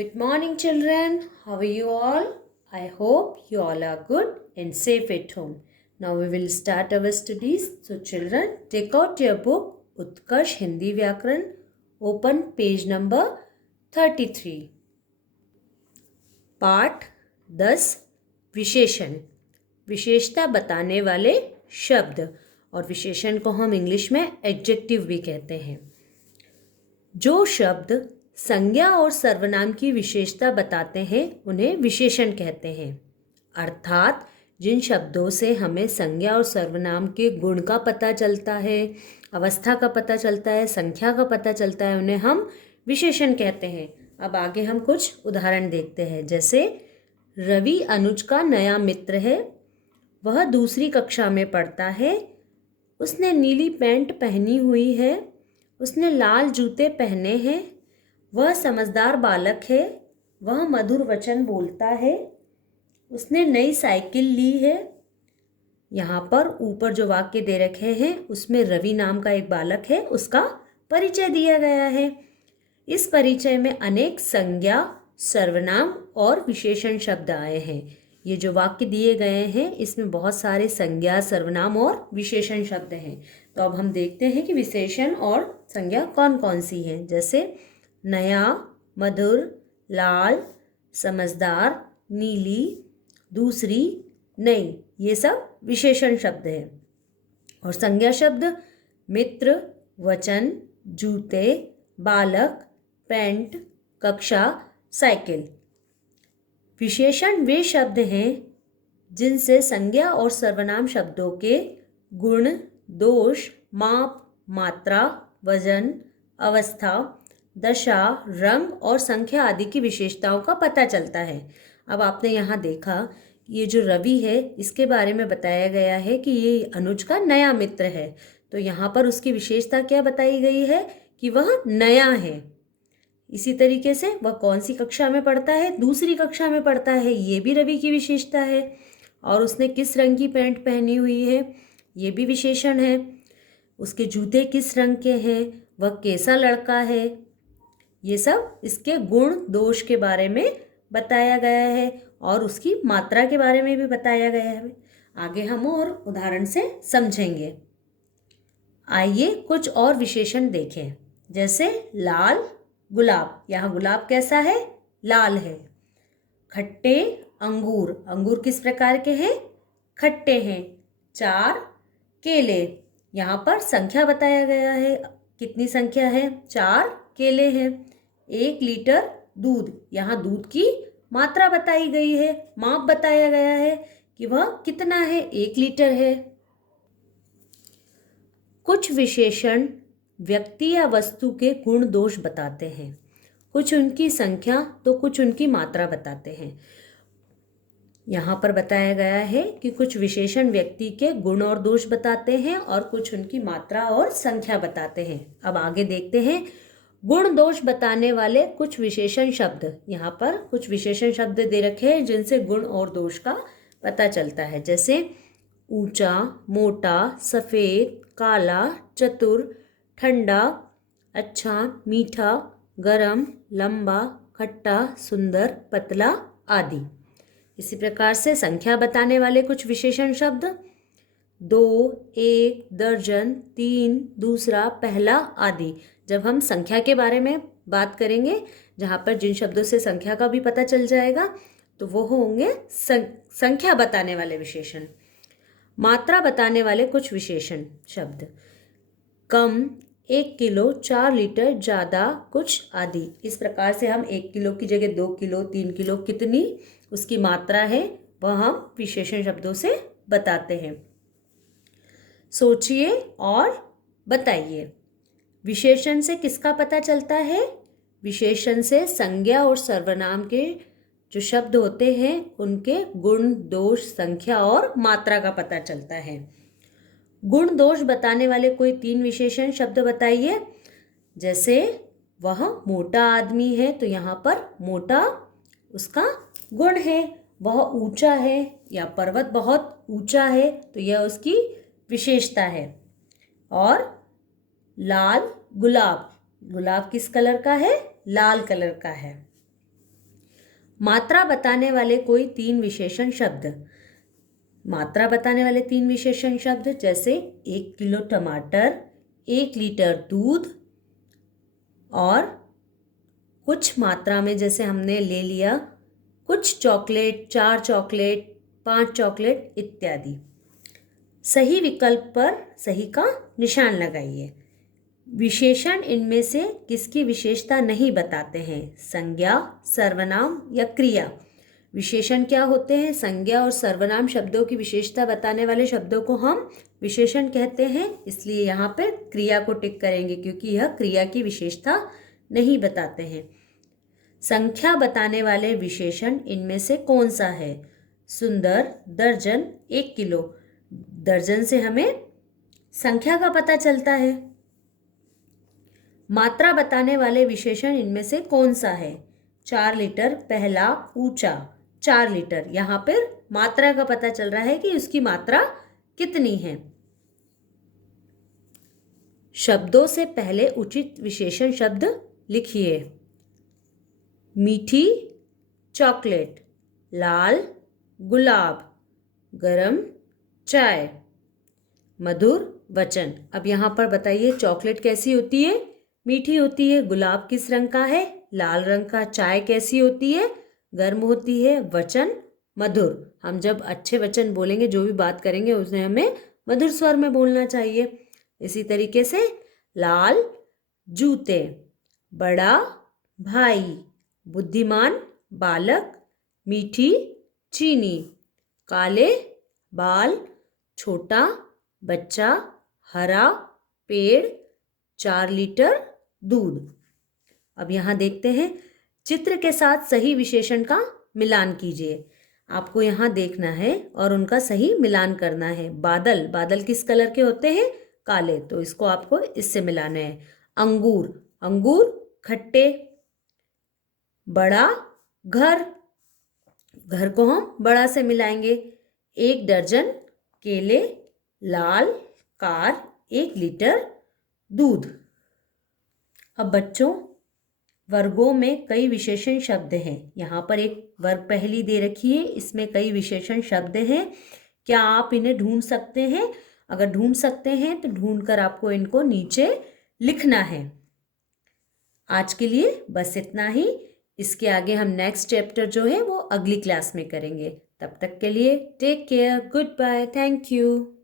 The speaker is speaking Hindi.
Good morning, children. How are you all? I hope you all are good and safe at home. Now we will start our studies. So, children, take out your book Utkarsh Hindi Vyakaran. Open page number 33. पाठ 10 विशेषण, विशेषता बताने वाले शब्द, और विशेषण को हम इंग्लिश में एडजेक्टिव भी कहते हैं। जो शब्द संज्ञा और सर्वनाम की विशेषता बताते हैं उन्हें विशेषण कहते हैं। अर्थात जिन शब्दों से हमें संज्ञा और सर्वनाम के गुण का पता चलता है, अवस्था का पता चलता है, संख्या का पता चलता है, उन्हें हम विशेषण कहते हैं। अब आगे हम कुछ उदाहरण देखते हैं। जैसे रवि अनुज का नया मित्र है, वह दूसरी कक्षा में पढ़ता है, उसने नीली पैंट पहनी हुई है, उसने लाल जूते पहने हैं, वह समझदार बालक है, वह मधुर वचन बोलता है, उसने नई साइकिल ली है। यहाँ पर ऊपर जो वाक्य दे रखे हैं उसमें रवि नाम का एक बालक है, उसका परिचय दिया गया है। इस परिचय में अनेक संज्ञा, सर्वनाम और विशेषण शब्द आए हैं। ये जो वाक्य दिए गए हैं इसमें बहुत सारे संज्ञा, सर्वनाम और विशेषण शब्द हैं। तो अब हम देखते हैं कि विशेषण और संज्ञा कौन कौन सी हैं। जैसे नया, मधुर, लाल, समझदार, नीली, दूसरी, नई, ये सब विशेषण शब्द हैं। और संज्ञा शब्द मित्र, वचन, जूते, बालक, पैंट, कक्षा, साइकिल। विशेषण वे शब्द हैं जिनसे संज्ञा और सर्वनाम शब्दों के गुण, दोष, माप, मात्रा, वजन, अवस्था, दशा, रंग और संख्या आदि की विशेषताओं का पता चलता है। अब आपने यहाँ देखा, ये जो रवि है इसके बारे में बताया गया है कि ये अनुज का नया मित्र है। तो यहाँ पर उसकी विशेषता क्या बताई गई है कि वह नया है। इसी तरीके से वह कौन सी कक्षा में पढ़ता है, दूसरी कक्षा में पढ़ता है, ये भी रवि की विशेषता है। और उसने किस रंग की पैंट पहनी हुई है, ये भी विशेषण है। उसके जूते किस रंग के हैं, वह कैसा लड़का है, ये सब इसके गुण, दोष के बारे में बताया गया है और उसकी मात्रा के बारे में भी बताया गया है। आगे हम और उदाहरण से समझेंगे। आइए कुछ और विशेषण देखें। जैसे लाल गुलाब, यहाँ गुलाब कैसा है, लाल है। खट्टे अंगूर, अंगूर किस प्रकार के हैं, खट्टे हैं। 4 केले, यहाँ पर संख्या बताया गया है, कितनी संख्या है, 4 केले हैं। 1 लीटर दूध, यहाँ दूध की मात्रा बताई गई है, माप बताया गया है कि वह कितना है, 1 लीटर है। कुछ विशेषण व्यक्ति या वस्तु के गुण, दोष बताते हैं, कुछ उनकी संख्या तो कुछ उनकी मात्रा बताते हैं। यहाँ पर बताया गया है कि कुछ विशेषण व्यक्ति के गुण और दोष बताते हैं और कुछ उनकी मात्रा और संख्या बताते हैं। अब आगे देखते हैं गुण दोष बताने वाले कुछ विशेषण शब्द। यहाँ पर कुछ विशेषण शब्द दे रखे हैं जिनसे गुण और दोष का पता चलता है। जैसे ऊंचा, मोटा, सफ़ेद, काला, चतुर, ठंडा, अच्छा, मीठा, गरम, लंबा, खट्टा, सुंदर, पतला आदि। इसी प्रकार से संख्या बताने वाले कुछ विशेषण शब्द 2, 1, दर्जन, 3, दूसरा, पहला आदि। जब हम संख्या के बारे में बात करेंगे, जहाँ पर जिन शब्दों से संख्या का भी पता चल जाएगा, तो वो होंगे संख्या बताने वाले विशेषण। मात्रा बताने वाले कुछ विशेषण शब्द कम, 1 किलो, 4 लीटर, ज़्यादा, कुछ आदि। इस प्रकार से हम 1 किलो की जगह 2 किलो, 3 किलो, कितनी उसकी मात्रा है वह हम विशेषण शब्दों से बताते हैं। सोचिए और बताइए, विशेषण से किसका पता चलता है? विशेषण से संज्ञा और सर्वनाम के जो शब्द होते हैं उनके गुण, दोष, संख्या और मात्रा का पता चलता है। गुण दोष बताने वाले कोई 3 विशेषण शब्द बताइए। जैसे वह मोटा आदमी है, तो यहाँ पर मोटा उसका गुण है। वह ऊंचा है या पर्वत बहुत ऊंचा है, तो यह उसकी विशेषता है। और लाल गुलाब, गुलाब किस कलर का है, लाल कलर का है। मात्रा बताने वाले कोई 3 विशेषण शब्द। मात्रा बताने वाले 3 विशेषण शब्द जैसे 1 किलो टमाटर, 1 लीटर दूध, और कुछ मात्रा में जैसे हमने ले लिया कुछ चॉकलेट, 4 चॉकलेट, 5 चॉकलेट इत्यादि। सही विकल्प पर सही का निशान लगाइए। विशेषण इनमें से किसकी विशेषता नहीं बताते हैं? संज्ञा, सर्वनाम या क्रिया। विशेषण क्या होते हैं? संज्ञा और सर्वनाम शब्दों की विशेषता बताने वाले शब्दों को हम विशेषण कहते हैं। इसलिए यहाँ पर क्रिया को टिक करेंगे क्योंकि यह क्रिया की विशेषता नहीं बताते हैं। संख्या बताने वाले विशेषण इनमें से कौन सा है? सुंदर, दर्जन, 1 किलो। दर्जन से हमें संख्या का पता चलता है। मात्रा बताने वाले विशेषण इनमें से कौन सा है? 4 लीटर, पहला, ऊंचा। 4 लीटर, यहाँ पर मात्रा का पता चल रहा है कि उसकी मात्रा कितनी है। शब्दों से पहले उचित विशेषण शब्द लिखिए। मीठी, चॉकलेट। लाल, गुलाब। गरम, चाय। मधुर, वचन। अब यहाँ पर बताइए चॉकलेट कैसी होती है? मीठी होती है। गुलाब किस रंग का है? लाल रंग का। चाय कैसी होती है? गर्म होती है। वचन मधुर। हम जब अच्छे वचन बोलेंगे, जो भी बात करेंगे उसने हमें मधुर स्वर में बोलना चाहिए। इसी तरीके से लाल जूते, बड़ा भाई, बुद्धिमान बालक, मीठी चीनी, काले बाल, छोटा बच्चा, हरा पेड़, 4 लीटर दूध। अब यहाँ देखते हैं, चित्र के साथ सही विशेषण का मिलान कीजिए। आपको यहाँ देखना है और उनका सही मिलान करना है। बादल, बादल किस कलर के होते हैं? काले, तो इसको आपको इससे मिलाना है। अंगूर, अंगूर खट्टे। बड़ा घर, घर को हम बड़ा से मिलाएंगे। 1 दर्जन केले, लाल कार, 1 लीटर दूध। अब बच्चों, वर्गों में कई विशेषण शब्द हैं। यहाँ पर एक वर्ग पहेली दे रखी है, इसमें कई विशेषण शब्द हैं। क्या आप इन्हें ढूंढ सकते हैं? अगर ढूंढ सकते हैं तो ढूंढकर आपको इनको नीचे लिखना है। आज के लिए बस इतना ही। इसके आगे हम नेक्स्ट चैप्टर जो है वो अगली क्लास में करेंगे। तब तक के लिए take care, goodbye, thank you.